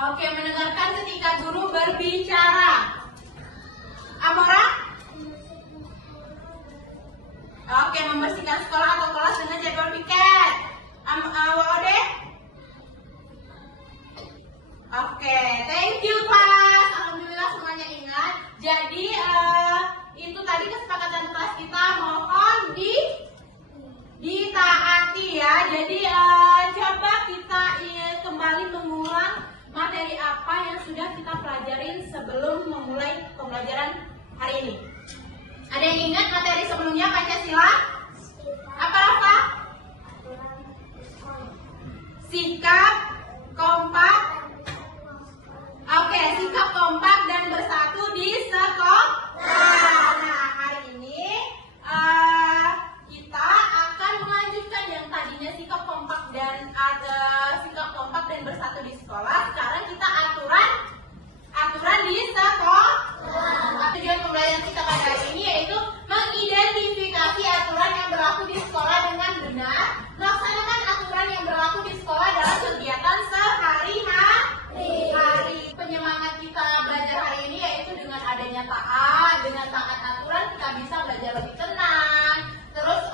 Oke, mendengarkan ketika guru berbicara. Amora? Oke, membersihkan sekolah atau kelas dengan jadwal piket. Wode? Oke, thank you kelas. Alhamdulillah semuanya ingat. Jadi itu tadi kesepakatan kelas kita, mohon ditaati ya. Jadi coba kita kembali mengulang materi apa yang sudah kita pelajarin sebelum memulai pembelajaran hari ini. Ada yang ingat materi sebelumnya Pancasila? Apa? Sikap kompak. Oke, sikap kompak dan bersatu di sekolah. Nah, hari ini kita akan melanjutkan yang tadinya sikap kompak dan bersatu di sekolah. Sekarang kita aturan di sekolah. Tujuan pembelajaran kita pada hari ini yaitu mengidentifikasi aturan yang berlaku di sekolah dengan benar, melaksanakan aturan yang berlaku di sekolah dalam kegiatan sehari-hari. Penyemangat kita belajar hari ini yaitu dengan adanya dengan taat aturan kita bisa belajar lebih tenang, terus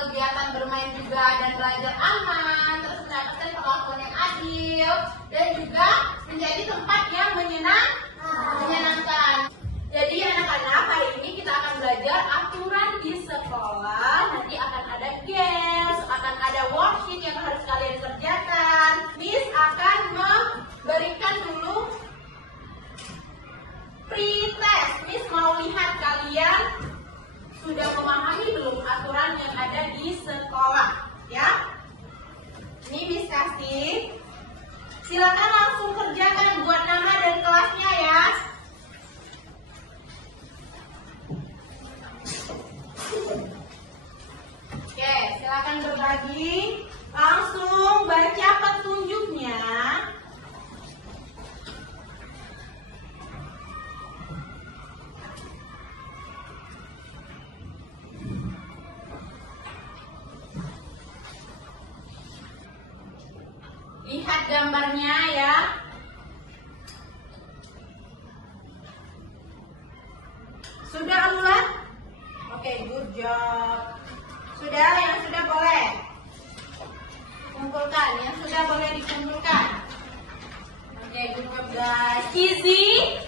kegiatan bermain juga dan belajar aman, terus mendapatkan perlakuan yang adil dan juga menjadi tempat yang menyenangkan. Jadi anak-anak, hari ini kita akan belajar aturan di sekolah. Nanti akan ada games, akan ada worksheet yang harus kalian kerjakan. Miss akan memberikan dulu pre-test. Miss mau lihat kalian sudah memahami belum aturan yang ada di sekolah, ya? Ini Miss kasih. Silakan langsung kerjakan, buat nama dan kelasnya ya. Oke, silakan berbagi. Langsung baca petunjuknya. Lihat gambarnya ya. Sudah ulang? Oke, good job. Sudah, yang sudah boleh kumpulkan, yang sudah boleh dikumpulkan. Oke, good job guys. Easy?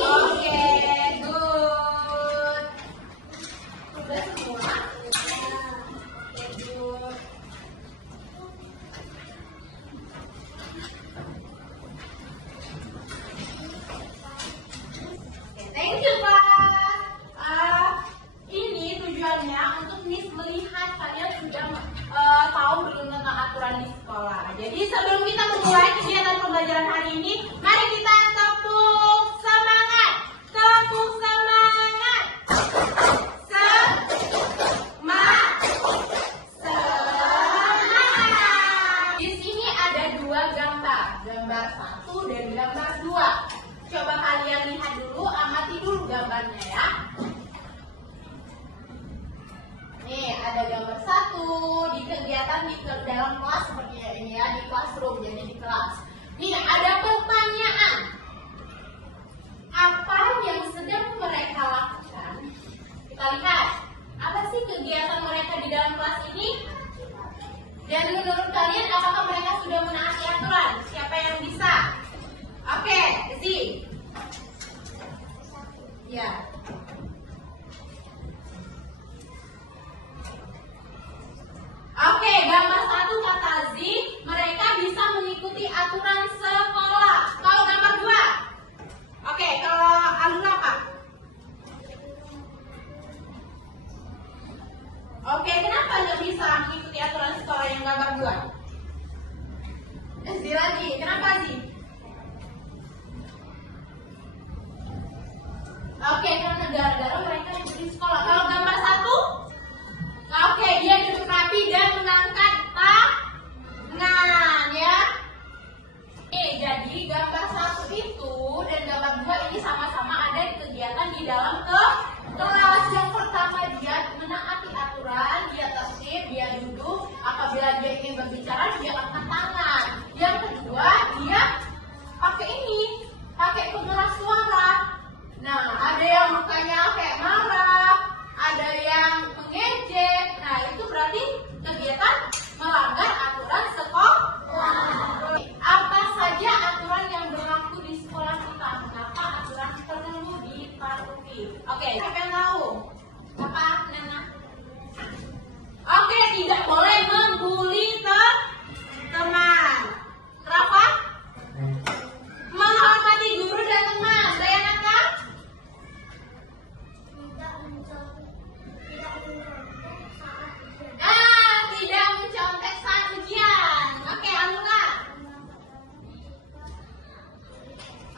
Oke, good. Sudah semua? Oke, good. Thank you, Pak. Ini tujuannya untuk Miss melihat kalian sudah tahu belum tentang aturan di sekolah. Jadi sebelum kita memulai kegiatan pembelajaran hari ini, mari kita tepuk semangat. Tepuk semangat. Semangat. Di sini ada dua gambar, gambar 1 dan gambar 2. Coba kalian lihat dulu, amati dulu gambarnya ya. Nih, ada gambar 1 di kegiatan di dalam kelas seperti ini ya, di classroom, jadi di kelas. Nih, ada pertanyaan. Apa yang sedang mereka lakukan? Kita lihat, apa sih kegiatan mereka di dalam kelas ini? Dan menurut kalian, apakah mereka sudah menaati aturan? Siapa yang bisa? Oke, Zi. Ya. Oke, gambar 1 kata Zi, mereka bisa mengikuti aturan sekolah. Kalau gambar 2? Oke, kalau Alun apa? Oke, kenapa nggak bisa mengikuti aturan sekolah yang gambar 2? Zi lagi, kenapa Zi? Oke, karena gara-gara mereka di sekolah. Kalau gambar 1? Oke, dia duduk rapi dan mengangkat tangan ya. Jadi gambar 1 itu dan gambar 2 ini sama-sama ada di kegiatan di dalam kelas. Yang pertama dia menaati aturan, dia tertib, dia duduk. Apabila dia ingin berbicara, dia angkat tangan. Yang kedua dia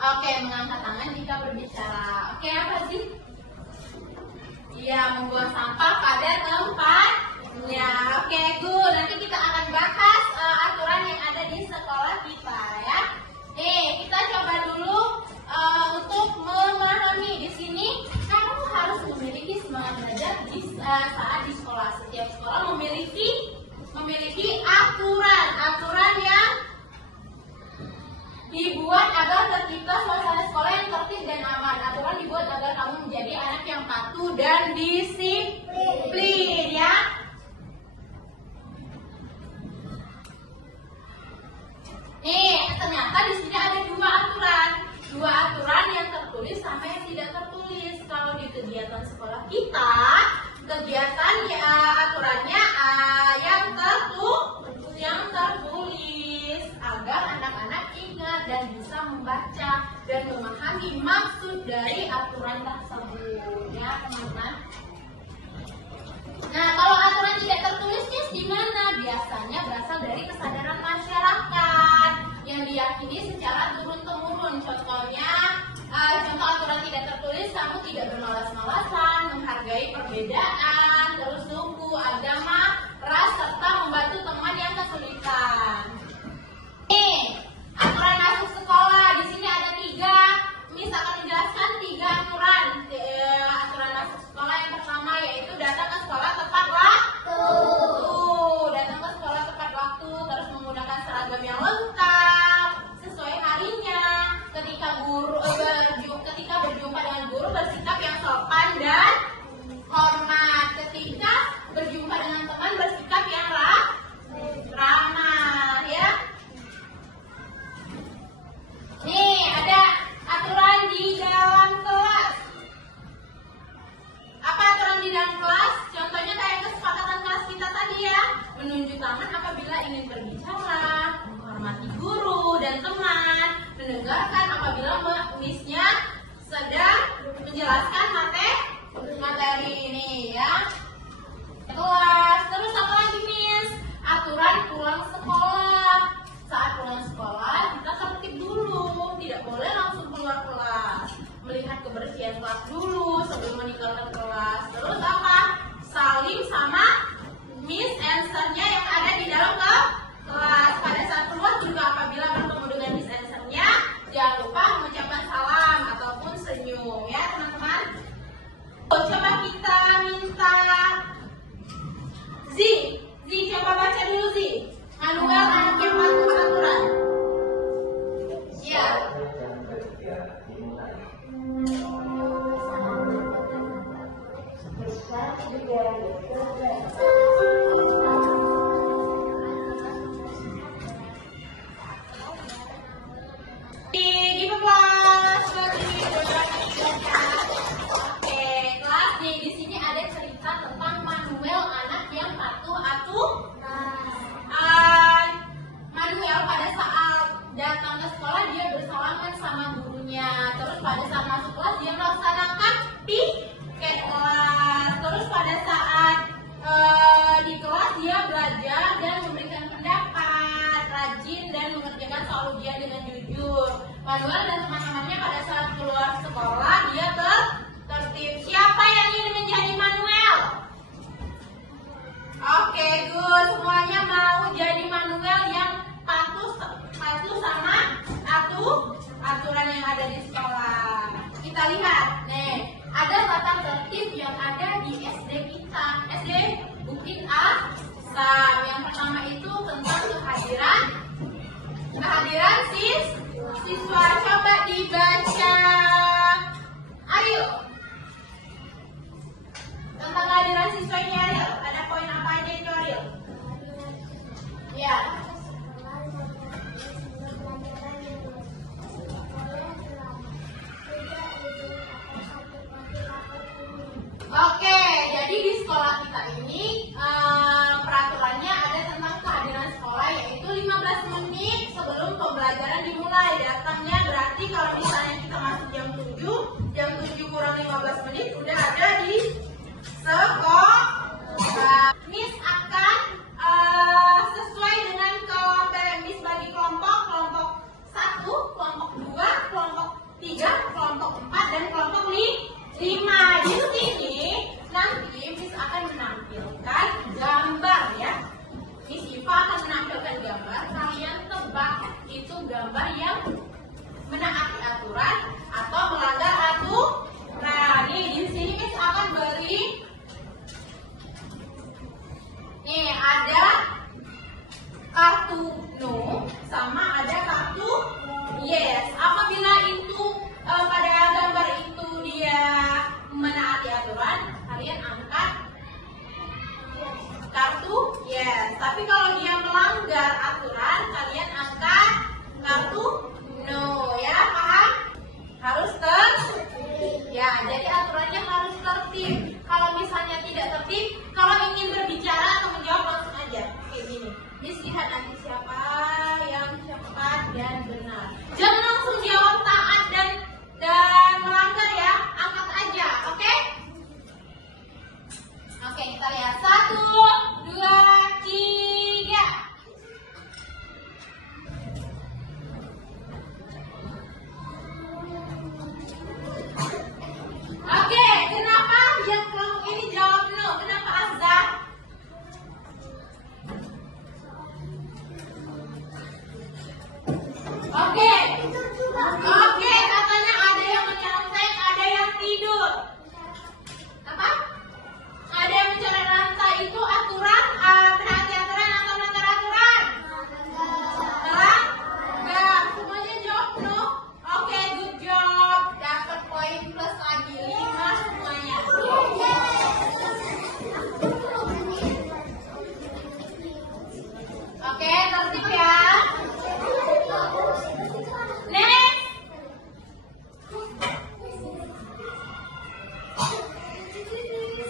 Oke, mengangkat tangan jika berbicara. Oke, apa sih? Iya, membuang sampah pada tempatnya. Oke, good. Nanti kita akan bahas aturan yang ada di sekolah kita ya. Nih, kita coba dulu untuk memahami di sini. Kamu harus memiliki semangat belajar saat di sekolah. Setiap sekolah memiliki aturan yang dibuat agar tercipta suasana sekolah yang tertib dan aman. Aturan dibuat agar kamu menjadi anak yang patuh dan disiplin ya. Nih, ternyata di sini ada dua aturan yang tertulis sama yang tidak tertulis. Kalau di kegiatan sekolah kita, kegiatan aturannya yang tertulis agar anak-anak ingat dan bisa membaca dan memahami maksud dari aturan tersebut ya teman-teman. Nah, kalau aturan tidak tertulisnya gimana? Biasanya berasal dari kesadaran masyarakat yang diyakini secara turun-temurun. Contohnya, contoh aturan tidak tertulis, kamu tidak bermalas-malasan, menghargai perbedaan, terus suku, agama, ras, serta membantu teman yang kesulitan. Nih, aturan masuk sekolah. Di sini ada 3. Miss akan menjelaskan 3 aturan. Aturan masuk sekolah yang pertama yaitu datang ke sekolah tepat waktu. Datang ke sekolah tepat waktu, terus menggunakan seragam yang lengkap sesuai harinya. Ketika berjumpa dengan guru bersikap yang sopan dan hormat. Ketika berjumpa dengan teman bersikap yang ramah ya. Nih, ada aturan di dalam kelas. Apa aturan di dalam kelas? Contohnya kayak kesepakatan kelas kita tadi ya. Menunjuk tangan apabila ingin berbicara, menghormati guru dan teman, mendengarkan apabila missnya sedang menjelaskan materi ini ya. Kelas. Terus apa lagi Miss? Aturan pulang sekolah. Saat pulang sekolah kita tertib dulu, tidak boleh langsung keluar kelas. Melihat kebersihan kelas dulu sebelum meninggalkan kelas. Terus apa? Salim sama Miss answernya yang ada di dalam kelas. Pada saat keluar juga apabila bertemu dengan Miss answernya, jangan lupa mengucapkan salam ataupun senyum ya teman-teman. Coba kita minta Z, coba baca dulu Z. Manuel anak yang patuh aturan. Ya. Di kelas. Oke, kelas nih di sini ada cerita tentang Manuel anak yang patuh Manuel pada saat datang ke sekolah dia bersalaman sama gurunya. Terus pada saat masuk kelas dia melaksanakan piket kelas. Terus pada saat di kelas dia belajar dan memberikan pendapat, rajin dan mengerjakan soal ujian dengan jujur. Manuel dan teman-temannya pada saat keluar sekolah dia tertib. Siapa yang ingin menjadi Manuel? Oke, good. Semuanya mau jadi Manuel yang patuh sama aturan yang ada di sekolah. Kita lihat, nih, ada tata tertib yang ada di SD kita. SD Bukit Asam. Yang pertama itu tentang kehadiran siswa. Coba dibaca. Ayo. Tentang kehadiran siswa ini Ariel, ada poin apa aja itu Ariel? Ya. Oke, jadi di sekolah kita ini peraturannya ada tentang kehadiran sekolah yaitu 15 menit sebelum pembelajaran dimulai. Datangnya berarti kalau misalnya kita masuk jam 7 kurang 15 menit udah ada di sekolah. Miss akan sesuai dengan kelompok Miss bagi kelompok 1, kelompok 2, kelompok kartu yes. Tapi kalau dia melanggar aturan, kalian angkat kartu no ya, paham? Harus ya, jadi aturannya harus tertib. Kalau misalnya tidak tertib, kalau ingin berbicara atau menjawab langsung aja kayak gini. Miss lihat nanti siapa yang cepat dan benar. Jangan langsung jawab taat dan melanggar ya, angkat aja, oke? Oke, kita lihat 1, 2, 3. Oke, kenapa yang kelompok ini jawab no? Kenapa Azza? Oke, katanya ada yang menyontek, ada yang tidur. Apa? Ada yang mencoret rantai itu aturan, berarti aturan atau melanggar aturan? Melanggar. Semuanya jawab no. Oke, good job. Dapat poin plus lagi 5 semuanya. Oke, tertib ya. Next.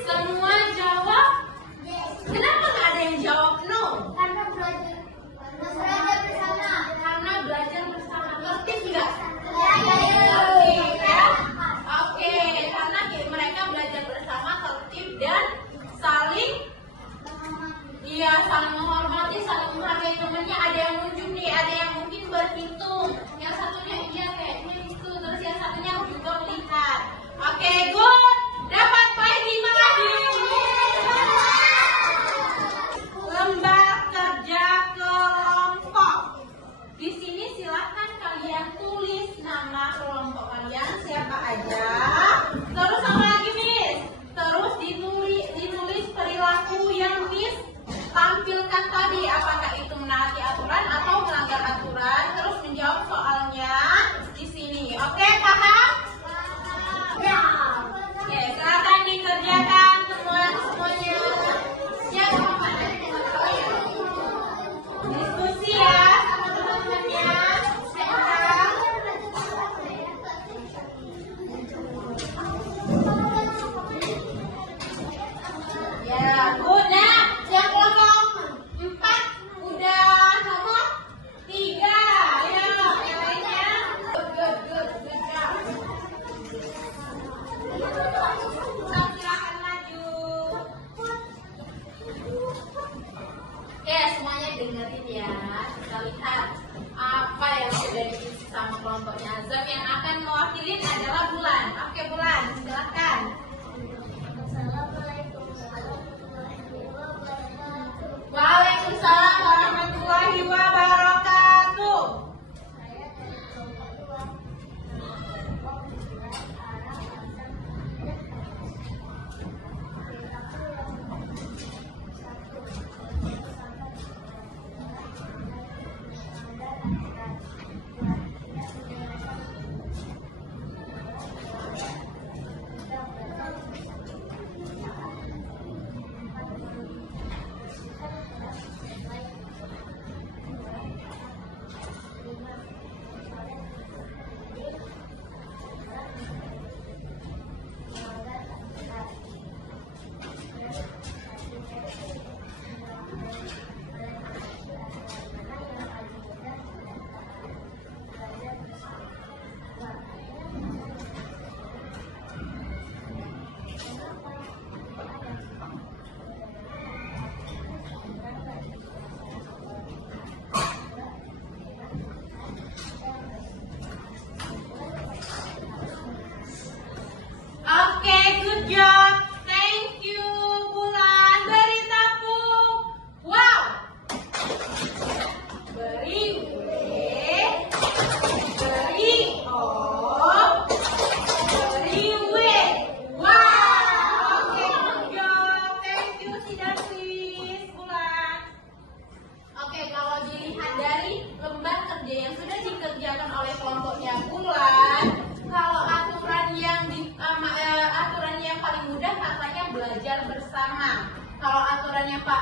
Semua jawab. Kenapa nggak ada yang jawab no? Karena belajar bersama. Tertib nggak? Tertib ya. Oke, karena mereka belajar bersama, tertib dan saling saling menghormati, saling menghargai temannya. Ada yang nunjuk nih, ada yang mungkin berhitung. Yang satunya iya kayaknya itu, terus yang satunya juga melihat. Oke, good. Dapat poin 5 lagi. Lembar kerja kelompok. Di sini silakan kalian tulis nama kelompok kalian siapa aja. Terus apa lagi, Miss? Terus ditulis perilaku yang Miss tampilkan tadi, apakah itu menaati aturan atau melanggar aturan, terus menjawab soalnya di sini. Oke, paham? Ya. Oke, silakan dikerjakan semuanya. Ya, teman-teman. Diskusi ya sama teman-temannya. Sekarang. Ya, udah. Yang kelompok 4 udah nomor 3. Ayo, yang lainnya. Good job. Silakan maju. Oke, semuanya dengerin ya. Kita lihat apa yang sudah diisi sama kelompoknya Azam. Yang akan mewakili adalah Bulan. Oke, Bulan, silakan. Waalaikumsalam warahmatullahi wabarakatuh.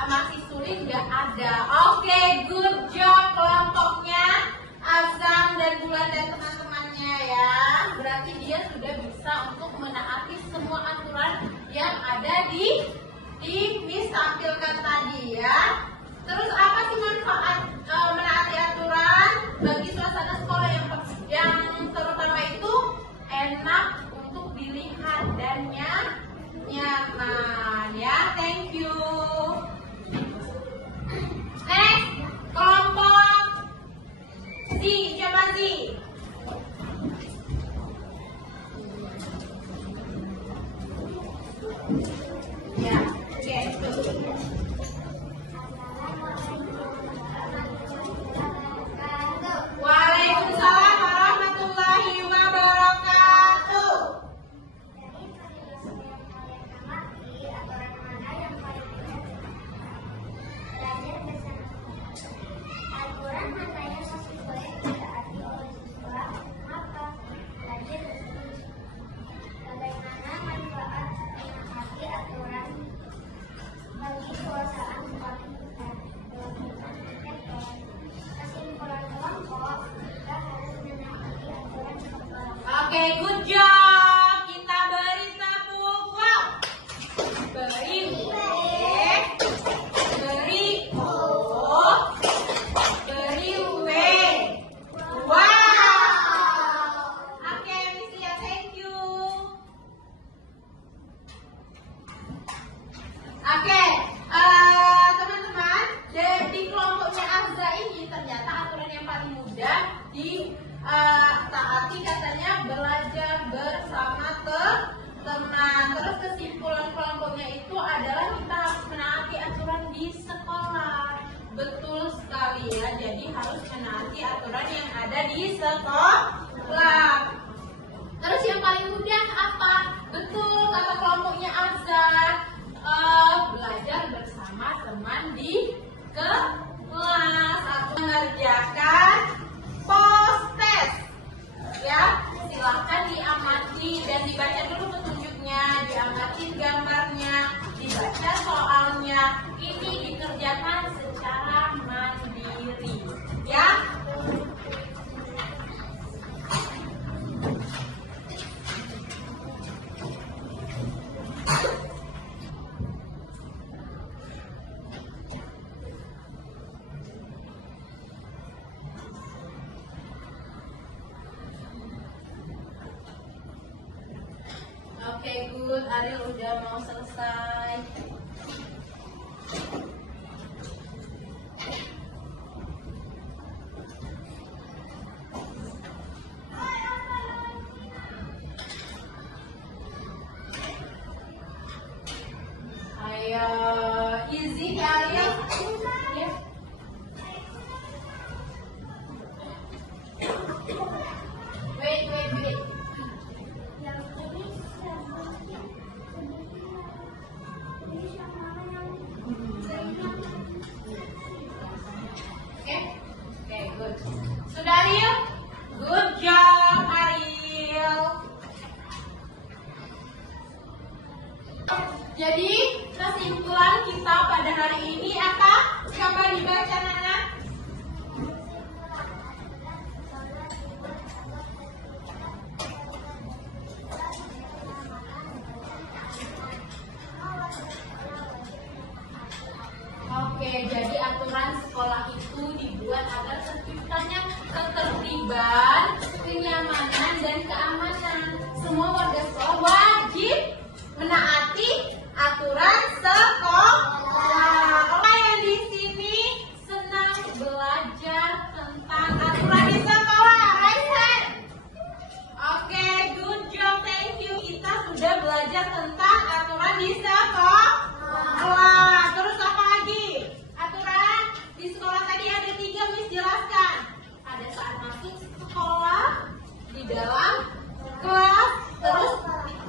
masih sulit nggak ada. Oke, good job kelompoknya Azam dan Bulan dan teman-temannya ya. Berarti dia sudah bisa untuk menaati semua aturan yang ada di Miss tampilkan tadi ya. Terus apa sih manfaat menaati aturan bagi suasana sekolah yang terutama itu enak untuk dilihat dan nyaman ya. Thank you. Next, kelompok Z, coba Z. Ya, oke. Waalaikumsalam warahmatullahi wabarakatuh. Aturan mana yang masih boleh ditaati oleh siswa, maka belajar tersebut. Bagaimana manfaat menaati aturan bagi suasana sekolah kita? Kesimpulan kelompok, kita harus menaati aturan sekolah. Oke, good job. Kita beri tepuk. Wow. Beri W, beri O, beri W. Wow. Oke, Miss Lia, thank you. Oke, teman-teman, di kelompoknya Azza ini ternyata aturan yang paling mudah ditaati katanya belajar bersama teman. Terus kesimpulan kelompoknya itu adalah kita harus menaati aturan di sekolah. Betul sekali ya, jadi harus menaati aturan yang ada di sekolah. Terus yang paling mudah apa? Betul kata kelompoknya Azza. Belajar bersama teman di kelas atau mengerjakan post test ya. Silahkan diamati dan dibaca dulu petunjuknya, diamatin gambarnya, dibaca soalnya. Ini dikerjakan secara mandiri ya. Oke, good. Ariel udah mau selesai. Ayo, easy Ariel. Ya. Wait. Yang ini sebutnya bisa mana yang Oke, good. Sudah Ariel? Good job Ariel. Jadi kesimpulan kita pada hari ini apa? Coba dibaca Nana. Oke, jadi aturan sekolah itu dibuat agar terciptanya ketertiban, kenyamanan, dan keamanan. Semua warga sekolah wajib menaati aturan sekolah. Orang yang di sini senang belajar tentang aturan di sekolah. Raise hand. Oke, good job, thank you. Kita sudah belajar tentang aturan di sekolah. Terus apa lagi? Aturan di sekolah tadi ada 3, Miss jelaskan. Ada saat masuk sekolah, di dalam kelas, terus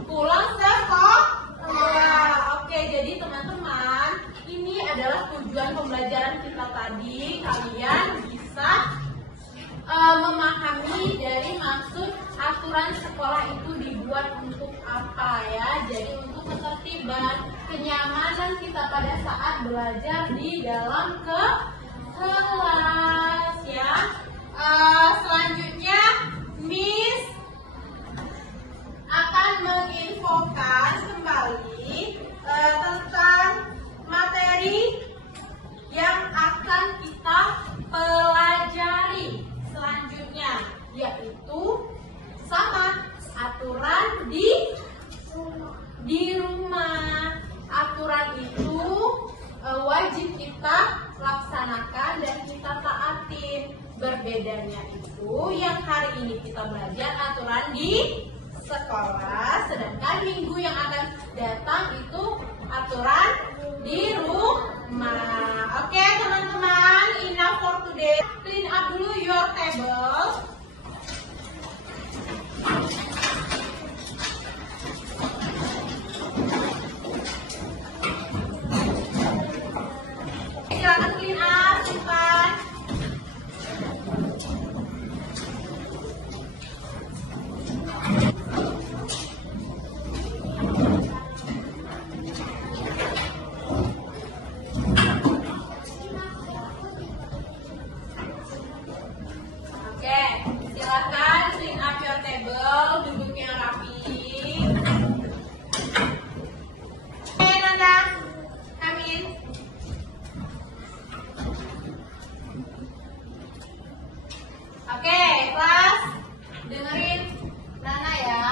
pulang sekolah. Oke, jadi teman-teman, ini adalah tujuan pembelajaran kita tadi. Kalian bisa memahami dari maksud aturan sekolah itu dibuat untuk apa ya. Jadi untuk ketertiban, kenyamanan kita pada saat belajar di dalam kelas ya. Selanjutnya Miss akan menginfokan kembali tentang materi yang akan kita pelajari selanjutnya, yaitu sama aturan di rumah. Aturan itu wajib kita laksanakan dan kita taatin. Berbedanya itu yang hari ini kita belajar aturan di sekolah, sedangkan minggu yang akan datang itu aturan di rumah. Oke teman-teman, enough for today. Clean up dulu your table. Silakan clean up, simpan. Oke, silakan clean up your table, duduk yang rapi. Oke, Nanda, come in. Oke, kelas, dengerin Nana ya.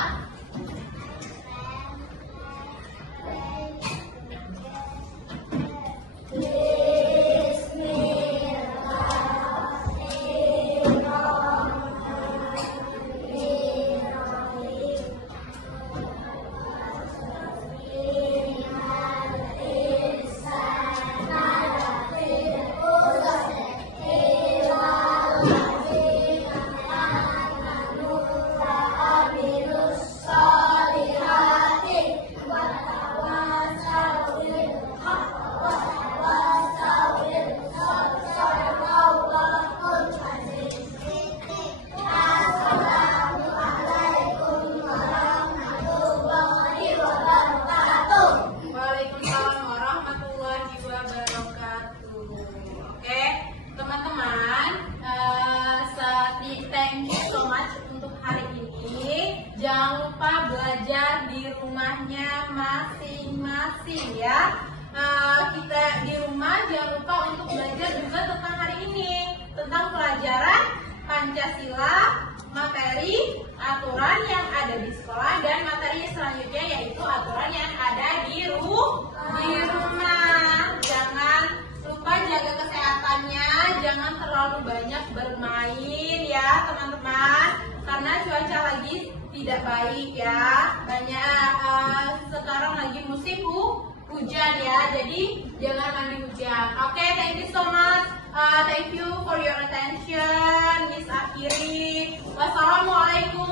Waalaikumsalam warahmatullahi wabarakatuh. Oke, teman-teman, thank you so much untuk hari ini. Jangan lupa belajar di rumahnya masing-masing ya. Kita di rumah jangan lupa untuk belajar juga tentang hari ini, tentang pelajaran Pancasila, materi aturan yang ada di sekolah, dan materi selanjutnya yaitu aturan yang ada di rumah. Jangan lupa jaga kesehatannya, jangan terlalu banyak bermain ya teman-teman, karena cuaca lagi tidak baik ya. Banyak sekarang lagi musim hujan ya, jadi jangan mandi hujan. Oke, thank you so much. Thank you for your attention. Miss akhiri. Wassalamualaikum